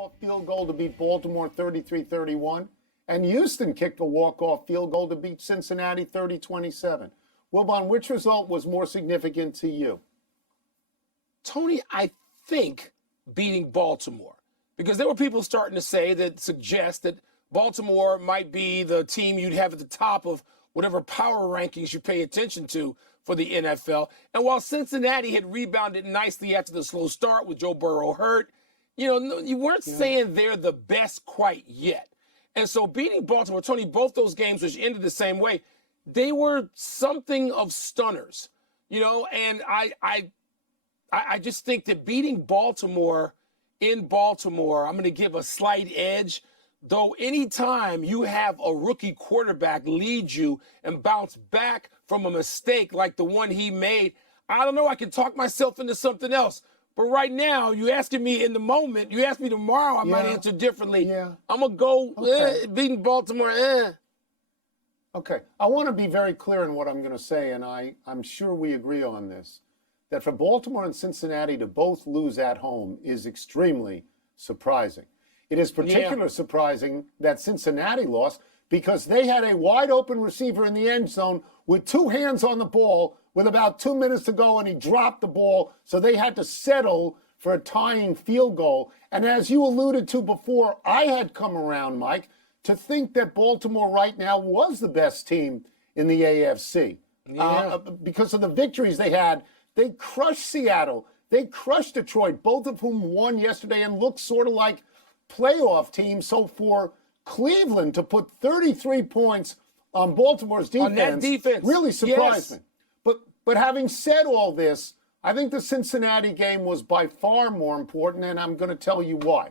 walk-off field goal to beat Baltimore 33-31, and Houston kicked a walk-off field goal to beat Cincinnati 30-27. Wilbon, which result was more significant to you? Tony, I think beating Baltimore, because there were people starting to say that suggest that Baltimore might be the team you'd have at the top of whatever power rankings you pay attention to for the NFL. And while Cincinnati had rebounded nicely after the slow start with Joe Burrow hurt, you weren't saying they're the best quite yet. And so beating Baltimore, Tony, both those games, which ended the same way, they were something of stunners, and I just think that beating Baltimore in Baltimore, I'm going to give a slight edge. Though anytime you have a rookie quarterback lead you and bounce back from a mistake like the one he made, I don't know, I can talk myself into something else. But right now, you asking me in the moment, you ask me tomorrow, I might answer differently. Yeah. I'm going to go beating Baltimore. Okay. I want to be very clear in what I'm going to say, and I'm sure we agree on this, that for Baltimore and Cincinnati to both lose at home is extremely surprising. It is particularly surprising that Cincinnati lost because they had a wide open receiver in the end zone with two hands on the ball with about 2 minutes to go, and he dropped the ball, so they had to settle for a tying field goal. And as you alluded to before, I had come around, Mike, to think that Baltimore right now was the best team in the AFC. Because of the victories they had. They crushed Seattle. They crushed Detroit, both of whom won yesterday and looked sort of like playoff team. So for Cleveland to put 33 points on Baltimore's defense, on that defense really surprised me. But having said all this, I think the Cincinnati game was by far more important, and I'm going to tell you why.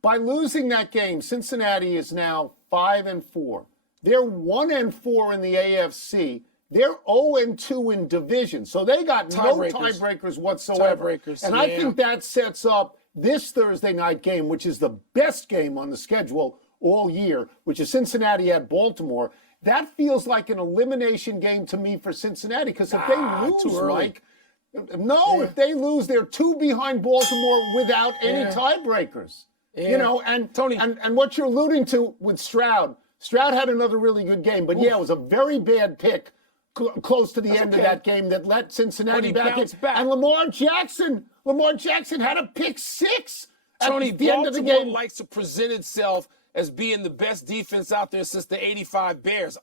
By losing that game, Cincinnati is now 5-4. They're 1-4 in the AFC. They're 0-2 in division. So they got no tiebreakers whatsoever. And I think that sets up this Thursday night game, which is the best game on the schedule all year, which is Cincinnati at Baltimore. That feels like an elimination game to me for Cincinnati, because if they lose, Mike, if they lose, they're 2 behind Baltimore without any tiebreakers. And Tony, and what you're alluding to with Stroud had another really good game, but it was a very bad pick close to the end of that game that let Cincinnati back in. And Lamar Jackson had a pick six at the end of the game. Baltimore likes to present itself as being the best defense out there since the 85 Bears.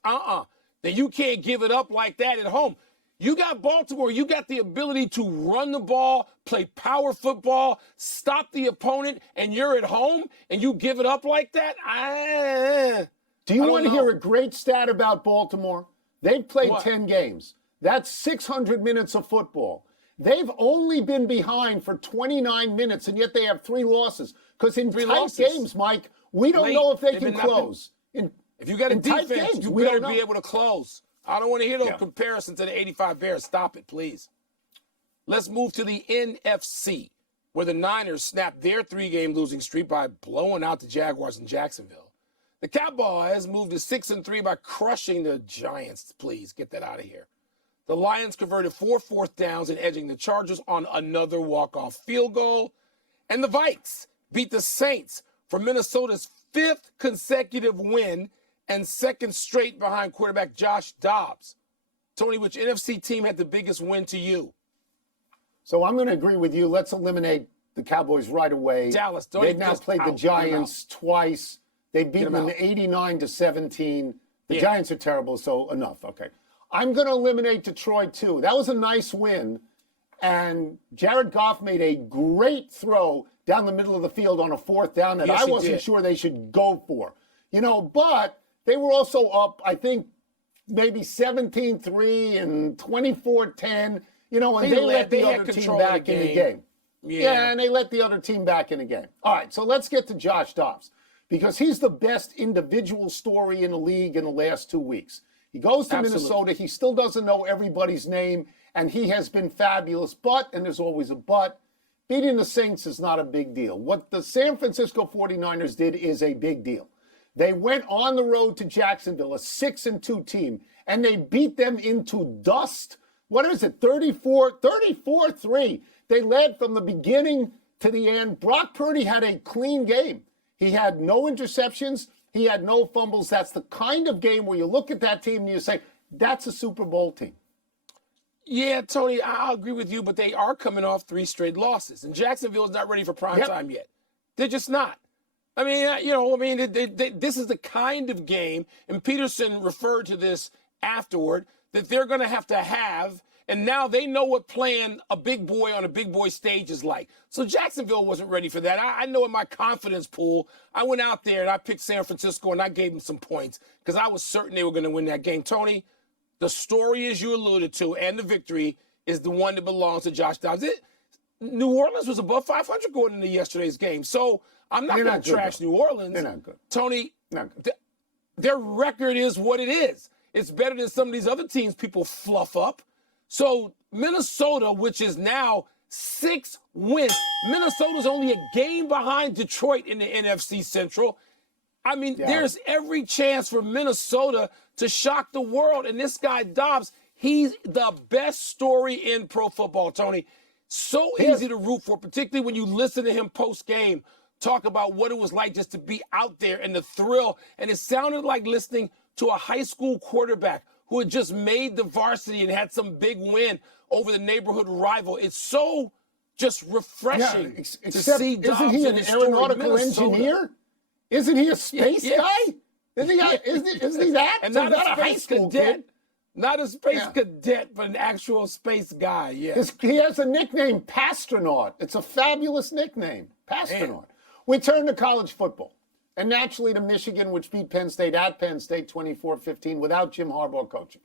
Then you can't give it up like that at home. You got Baltimore. You got the ability to run the ball, play power football, stop the opponent, and you're at home, and you give it up like that? Do you want to hear a great stat about Baltimore? They've played 10 games. That's 600 minutes of football. They've only been behind for 29 minutes, and yet they have 3 losses. Because in tight games, Mike, we don't know if they can close. If you got a defense, you better be able to close. I don't want to hear no comparison to the 85 Bears. Stop it, please. Let's move to the NFC, where the Niners snapped their 3-game losing streak by blowing out the Jaguars in Jacksonville. The Cowboys moved to 6-3 by crushing the Giants. Please get that out of here. The Lions converted 4 fourth downs and edging the Chargers on another walk-off field goal. And the Vikes beat the Saints for Minnesota's 5th consecutive win and 2nd straight behind quarterback Josh Dobbs. Tony, which NFC team had the biggest win to you? So I'm going to agree with you. Let's eliminate the Cowboys right away. Dallas. They've now played the Giants twice. They've beaten them 89-17. The Giants are terrible, so enough. Okay. I'm going to eliminate Detroit, too. That was a nice win. And Jared Goff made a great throw down the middle of the field on a 4th down that I wasn't sure they should go for. But they were also up, I think, maybe 17-3 and 24-10. And they let the other team back in the game. Yeah, and they let the other team back in the game. All right, so let's get to Josh Dobbs, because he's the best individual story in the league in the last 2 weeks. He goes to Minnesota. He still doesn't know everybody's name, and he has been fabulous. But, and there's always a but, beating the Saints is not a big deal. What the San Francisco 49ers did is a big deal. They went on the road to Jacksonville, a 6-2 team, and they beat them into dust. What is it, 34-3. They led from the beginning to the end. Brock Purdy had a clean game. He had no interceptions. He had no fumbles. That's the kind of game where you look at that team and you say, that's a Super Bowl team. Yeah, Tony, I'll agree with you, but they are coming off 3 straight losses. And Jacksonville is not ready for prime time yet. They're just not. I mean, this is the kind of game, and Peterson referred to this afterward, that they're going to have, and now they know what playing a big boy on a big boy stage is like. So Jacksonville wasn't ready for that. I know in my confidence pool, I went out there and I picked San Francisco and I gave them some points because I was certain they were going to win that game. Tony, the story, as you alluded to, and the victory is the one that belongs to Josh Dobbs. New Orleans was above 500 going into yesterday's game. So I'm not going to trash New Orleans. They're not good. Tony, not good. Their record is what it is. It's better than some of these other teams people fluff up. So Minnesota, which is now 6 wins, Minnesota's only a game behind Detroit in the NFC Central. I mean, there's every chance for Minnesota to shock the world. And this guy, Dobbs, he's the best story in pro football, Tony. So easy to root for, particularly when you listen to him post-game talk about what it was like just to be out there and the thrill. And it sounded like listening to a high school quarterback who had just made the varsity and had some big win over the neighborhood rival. It's so just refreshing to see Dobbs. Isn't he an aeronautical engineer? Isn't he a space guy? Isn't he that? And so not a high school kid. Not a space cadet, but an actual space guy, He has a nickname, Pastronaut. It's a fabulous nickname, Pastronaut. We turn to college football. And naturally to Michigan, which beat Penn State at Penn State 24-15 without Jim Harbaugh coaching.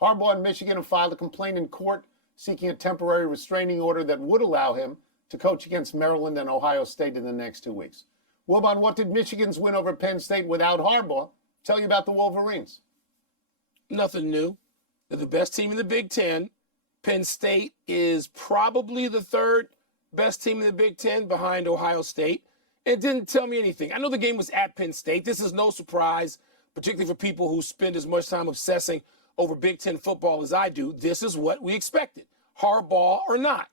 Harbaugh and Michigan have filed a complaint in court seeking a temporary restraining order that would allow him to coach against Maryland and Ohio State in the next 2 weeks. Wilbon, what did Michigan's win over Penn State without Harbaugh tell you about the Wolverines? Nothing new. They're the best team in the Big Ten. Penn State is probably the 3rd best team in the Big Ten behind Ohio State. It didn't tell me anything. I know the game was at Penn State. This is no surprise, particularly for people who spend as much time obsessing over Big Ten football as I do. This is what we expected, Harbaugh or not.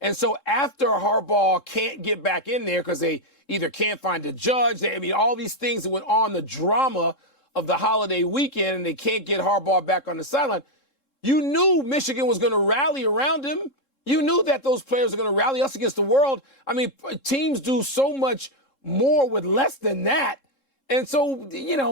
And so after Harbaugh can't get back in there because they either can't find a judge, all these things that went on, the drama of the holiday weekend, and they can't get Harbaugh back on the sideline, you knew Michigan was going to rally around him. You knew that those players are going to rally us against the world. I mean, teams do so much more with less than that. And so,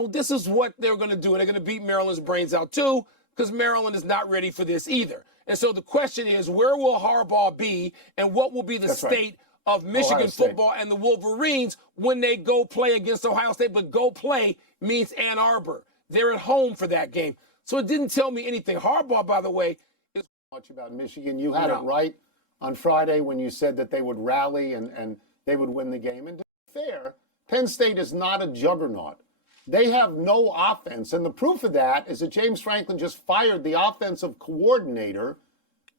this is what they're going to do. They're going to beat Maryland's brains out, too, because Maryland is not ready for this either. And so the question is, where will Harbaugh be, and what will be the state of Michigan football and the Wolverines when they go play against Ohio State? But go play means Ann Arbor. They're at home for that game. So it didn't tell me anything. Harbaugh, by the way, is much about Michigan. You had it right on Friday when you said that they would rally and they would win the game. And to be fair, Penn State is not a juggernaut. They have no offense. And the proof of that is that James Franklin just fired the offensive coordinator,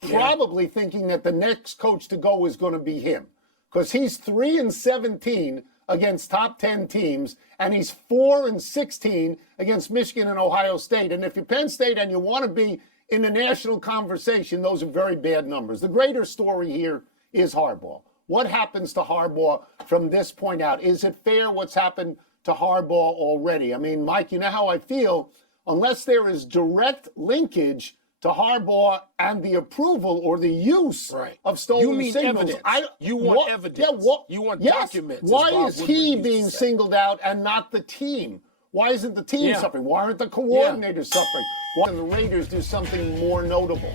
probably thinking that the next coach to go is going to be him. Because he's 3-17 against top 10 teams, and he's 4-16 against Michigan and Ohio State. And if you're Penn State and you want to be in the national conversation, those are very bad numbers. The greater story here is Harbaugh. What happens to Harbaugh from this point out? Is it fair what's happened to Harbaugh already? I mean, Mike, you know how I feel. Unless there is direct linkage to Harbaugh and the approval or the use of stolen signals. You want evidence. You want documents. Why is he being singled out and not the team? Why isn't the team suffering? Why aren't the coordinators suffering? Why don't the Raiders do something more notable?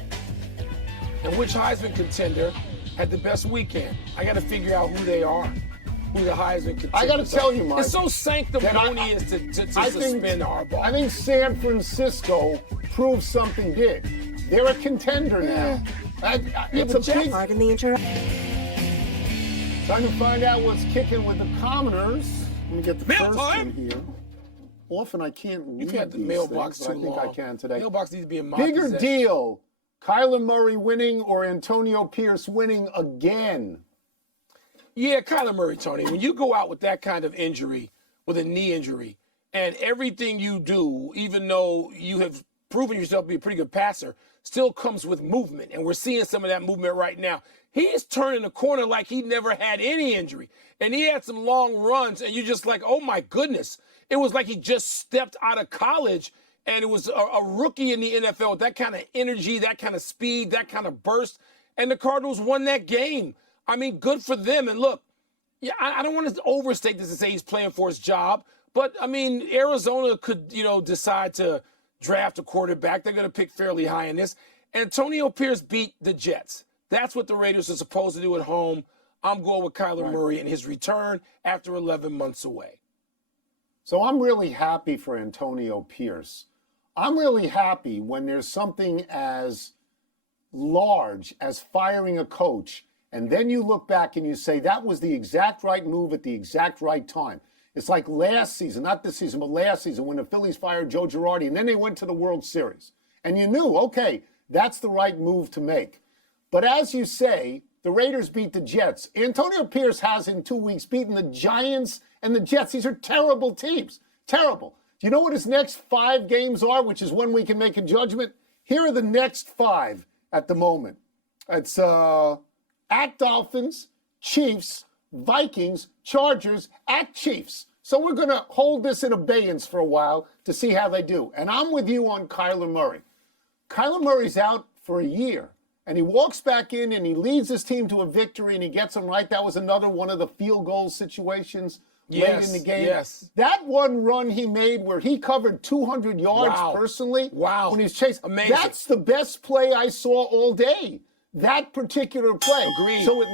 And which Heisman contender had the best weekend? I got to figure out who they are. Who the Heisman contender. I got to tell you, Mike. It's so sanctimonious to suspend Harbaugh. I think San Francisco proved something big. They're a contender now. It's a big. Pardon the interruption. Time to find out what's kicking with the Commoners. Let me get the first one here. Often I can't read You've had the these mailbox things, too but I think long. I can today. Mailbox needs to be in my Bigger possession. deal, Kyler Murray winning or Antonio Pierce winning again? Yeah, Kyler Murray, Tony. When you go out with that kind of injury, with a knee injury, and everything you do, even though you have proven yourself to be a pretty good passer, still comes with movement, and we're seeing some of that movement right now. He's turning the corner like he never had any injury, and he had some long runs, and you're just like, oh my goodness. It was like he just stepped out of college, and it was a rookie in the NFL with that kind of energy, that kind of speed, that kind of burst, and the Cardinals won that game. I mean, good for them. And look, yeah, I don't want to overstate this and say he's playing for his job, but I mean, Arizona could, decide to draft a quarterback. They're going to pick fairly high in this. Antonio Pierce beat the Jets. That's what the Raiders are supposed to do at home. I'm going with Kyler Murray and his return after 11 months away. So I'm really happy for Antonio Pierce. I'm really happy when there's something as large as firing a coach, and then you look back and you say that was the exact right move at the exact right time. It's like last season, not this season, but last season when the Phillies fired Joe Girardi, and then they went to the World Series. And you knew, okay, that's the right move to make. But as you say, the Raiders beat the Jets. Antonio Pierce has in 2 weeks beaten the Giants and the Jets. These are terrible teams. Terrible. Do you know what his next 5 games are, which is when we can make a judgment? Here are the next 5 at the moment. It's at Dolphins, Chiefs, Vikings, Chargers, at Chiefs. So we're going to hold this in abeyance for a while to see how they do. And I'm with you on Kyler Murray. Kyler Murray's out for a year, and he walks back in and he leads his team to a victory and he gets them right. That was another one of the field goal situations late in the game. Yes. That one run he made where he covered 200 yards personally when he was chasing. Amazing. That's the best play I saw all day. That particular play. Agreed. So it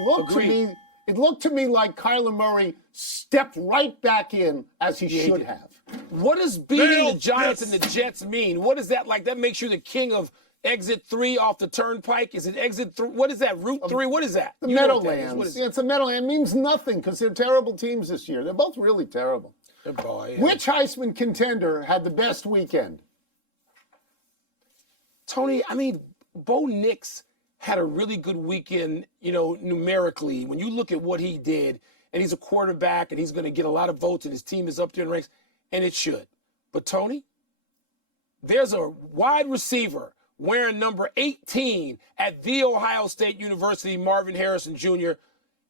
looked to me like Kyler Murray stepped right back in as he should have. What does beating the Giants and the Jets mean? What is that like? That makes you the king of exit 3 off the turnpike? Is it exit 3? What is that? Route 3? What is that? The Meadowlands. It's a Meadowlands. It means nothing because they're terrible teams this year. They're both really terrible. Boy, yeah. Which Heisman contender had the best weekend? Tony, I mean, Bo Nix had a really good weekend, numerically. When you look at what he did, and he's a quarterback, and he's going to get a lot of votes, and his team is up there in ranks, and it should. But, Tony, there's a wide receiver wearing number 18 at The Ohio State University, Marvin Harrison Jr.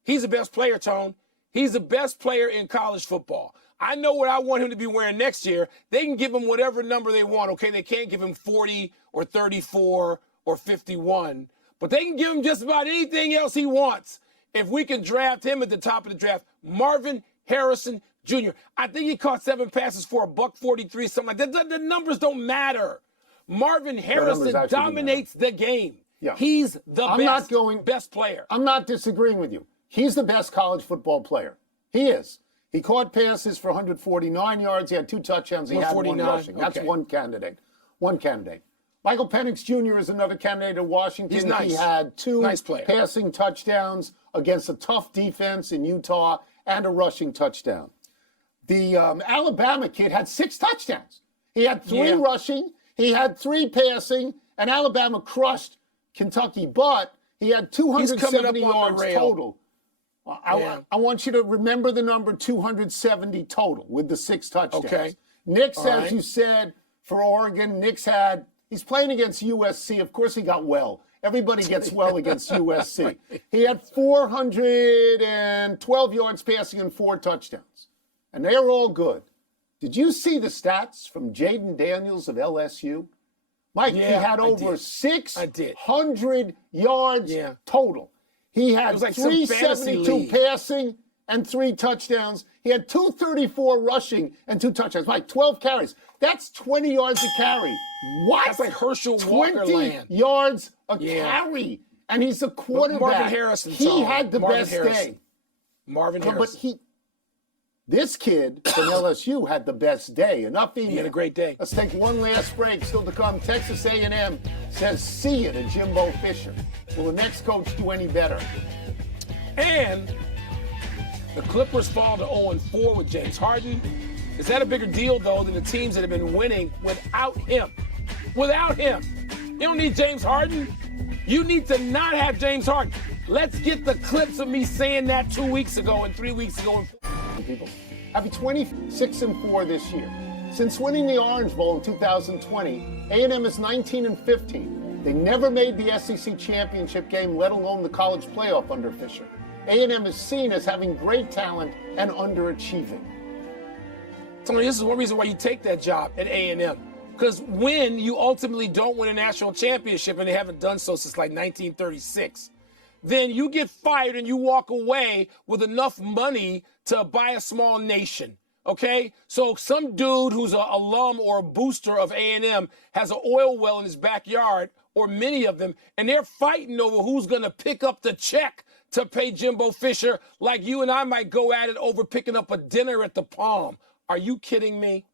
He's the best player, Tone. He's the best player in college football. I know what I want him to be wearing next year. They can give him whatever number they want, okay? They can't give him 40 or 34 or 51, but they can give him just about anything else he wants if we can draft him at the top of the draft. Marvin Harrison Jr. I think he caught 7 passes for $143, something like that. The numbers don't matter. Marvin Harrison dominates the game. Yeah. He's the best player. I'm not disagreeing with you. He's the best college football player. He is. He caught passes for 149 yards. He had 2 touchdowns. He had 1 rushing. That's one candidate. Michael Penix Jr. is another candidate at Washington. He's nice. He had 2 passing touchdowns against a tough defense in Utah and a rushing touchdown. The Alabama kid had 6 touchdowns. He had 3 rushing. He had 3 passing, and Alabama crushed Kentucky, but he had 270 yards total. I want you to remember the number 270 total with the 6 touchdowns. Okay. Nix, as you said, for Oregon, he's playing against USC. Of course he got well. Everybody gets well against USC. He had 412 yards passing and 4 touchdowns, and they're all good. Did you see the stats from Jaden Daniels of LSU? Mike, he had over 600 yards total. He had 372 passing and 3 touchdowns. He had 234 rushing and 2 touchdowns. Mike, 12 carries. That's 20 yards a carry. What? That's like Herschel Walker 20 yards a carry. And he's a quarterback. Marvin Harrison. He had the best day. Marvin Harrison. But this kid from LSU had the best day. Enough email. He had a great day. Let's take one last break. Still to come. Texas A&M says see you to Jimbo Fisher. Will the next coach do any better? And the Clippers fall to 0-4 with James Harden. Is that a bigger deal, though, than the teams that have been winning without him? Without him. You don't need James Harden. You need to not have James Harden. Let's get the clips of me saying that 2 weeks ago and 3 weeks ago. People have 26-4 this year. Since winning the Orange Bowl in 2020, A&M is 19-15. They never made the SEC championship game, let alone the college playoff under Fisher. A&M is seen as having great talent and underachieving. Tony, this is one reason why you take that job at A&M. Because when you ultimately don't win a national championship, and they haven't done so since like 1936, then you get fired and you walk away with enough money to buy a small nation. Okay, so some dude who's an alum or a booster of A&M has an oil well in his backyard, or many of them, and they're fighting over who's going to pick up the check to pay Jimbo Fisher, like you and I might go at it over picking up a dinner at the Palm. Are you kidding me?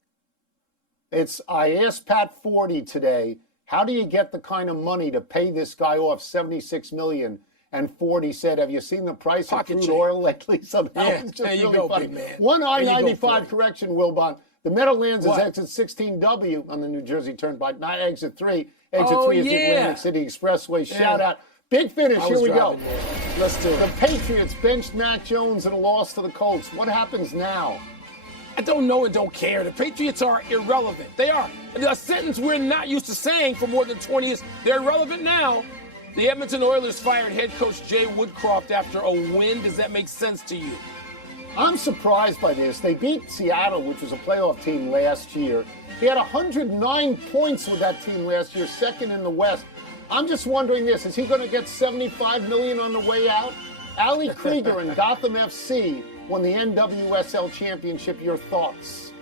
I asked Pat Forty today, how do you get the kind of money to pay this guy off $76 million? And Forty said, have you seen the price of crude oil lately? Somehow it's just really funny. One I-95 correction, Wilbon. The Meadowlands is exit 16W on the New Jersey Turnpike, not exit 3. Exit 3 is the Atlantic City Expressway. Shout out. Big finish. Here we go. Let's do it. The Patriots benched Mac Jones in a loss to the Colts. What happens now? I don't know and don't care. The Patriots are irrelevant. They are. A sentence we're not used to saying for more than 20 years. They're irrelevant now. The Edmonton Oilers fired head coach Jay Woodcroft after a win. Does that make sense to you? I'm surprised by this. They beat Seattle, which was a playoff team last year. He had 109 points with that team last year, second in the West. I'm just wondering this. Is he going to get $75 million on the way out? Ali Krieger and Gotham FC won the NWSL championship. Your thoughts?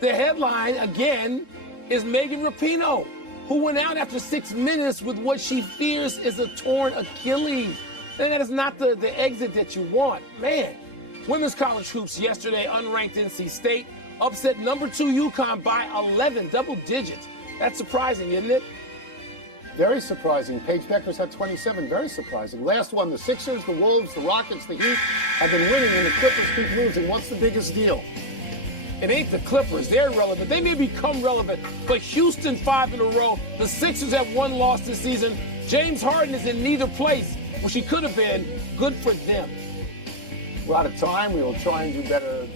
The headline, again, is Megan Rapinoe, who went out after 6 minutes with what she fears is a torn Achilles. And that is not the exit that you want. Man, women's college hoops yesterday, unranked NC State upset number 2 UConn by 11, double digits. That's surprising, isn't it? Very surprising. Paige Beckers had 27. Very surprising. Last one, the Sixers, the Wolves, the Rockets, the Heat have been winning, and the Clippers keep losing. What's the biggest deal? It ain't the Clippers. They're relevant. They may become relevant, but Houston 5 in a row. The Sixers have 1 loss this season. James Harden is in neither place, which he could have been. Good for them. We're out of time. We will try and do better